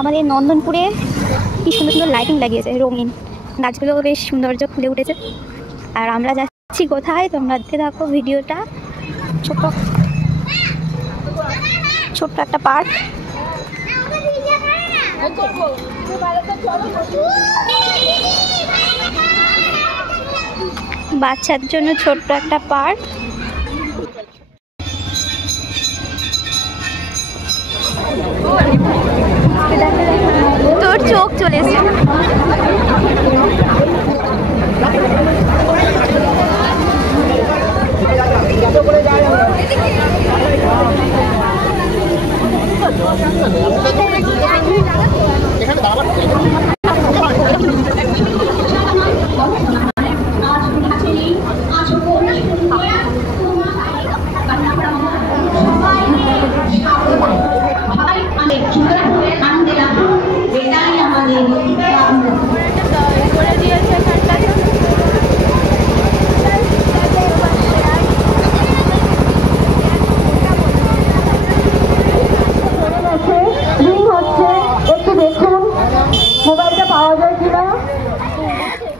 আমাদের নন্দনপুরে কি সুন্দর সুন্দর লাইটিং লাগিয়েছে, রঙিন গাছগুলো বেশ সৌন্দর্য ফুলে উঠেছে। আর আমরা যাচ্ছি কোথায়, তোমরা দেখতে থাকো ভিডিওটা। ছোট্ট একটা পার্ক, বাচ্চার জন্য ছোট্ট একটা পার্ক। তোর চোখ চলে এসছে।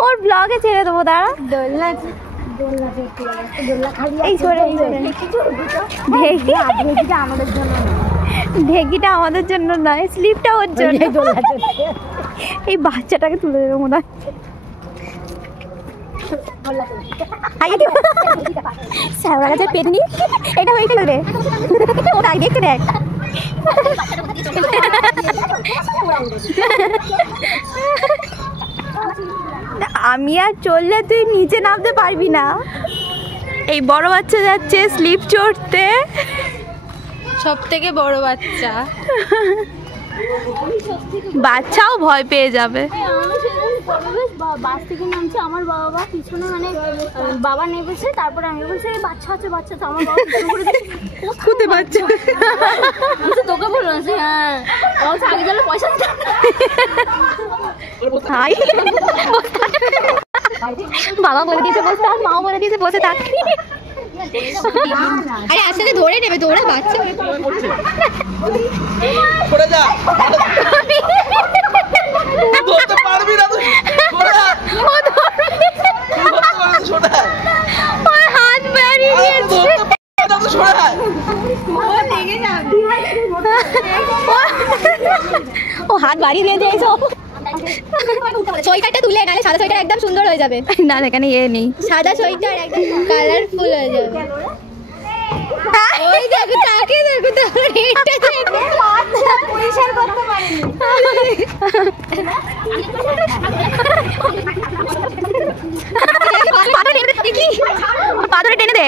ওর ব্লগে ছেড়ে দেবো, দাঁড়া। ঢেকিটা আমাদের জন্য নয়, স্লিপটা ওর জন্য। এই বাচ্চাটাকে তুলে দেবে মনে হয়। শ্যাওড়া গাছের পেটনি, এটা হয়েছিল রে, ওটা দেখতে দেখ। আমি আর চললে তুই নিচে নামতে পারবি না। এই বড় বাচ্চা যাচ্ছে স্লিপ চড়তে, সব থেকে বড় বাচ্চা। বাচ্চাও ভয় পেয়ে যাবে। বাস থেকে নামছে, আমার বাবা পিছনে, মানে বাবা নেমেছে, তারপরে আমি বলছি বাচ্চা আছে বাচ্চা, তো আমার বাবা কোথায় বাচ্চা? তোকে বললো হ্যাঁ, আগে গেলে পয়সা বাবা বলে দিয়েছে বসে থাক, মাও বলে দিয়েছে বসে থাক। আরে আসলে ধরে নেবে, দৌড়া বাচ্চা। হাত বাড়িয়ে দিয়েছে, ও হাত বাড়িয়ে দিয়েছে। সোয়েটারটা তুলে গেলে সাদা সোয়েটার একদম সুন্দর হয়ে যাবে। না এখানে ইয়ে নেই, সাদা সোয়েটার একদম কালারফুল হয়ে যাবে। ওই দেখো, তাকে দেখো, তার এটা দেখো, আচ্ছা পরিষ্কার করতে পারেনি। পাথরে টেনে দে।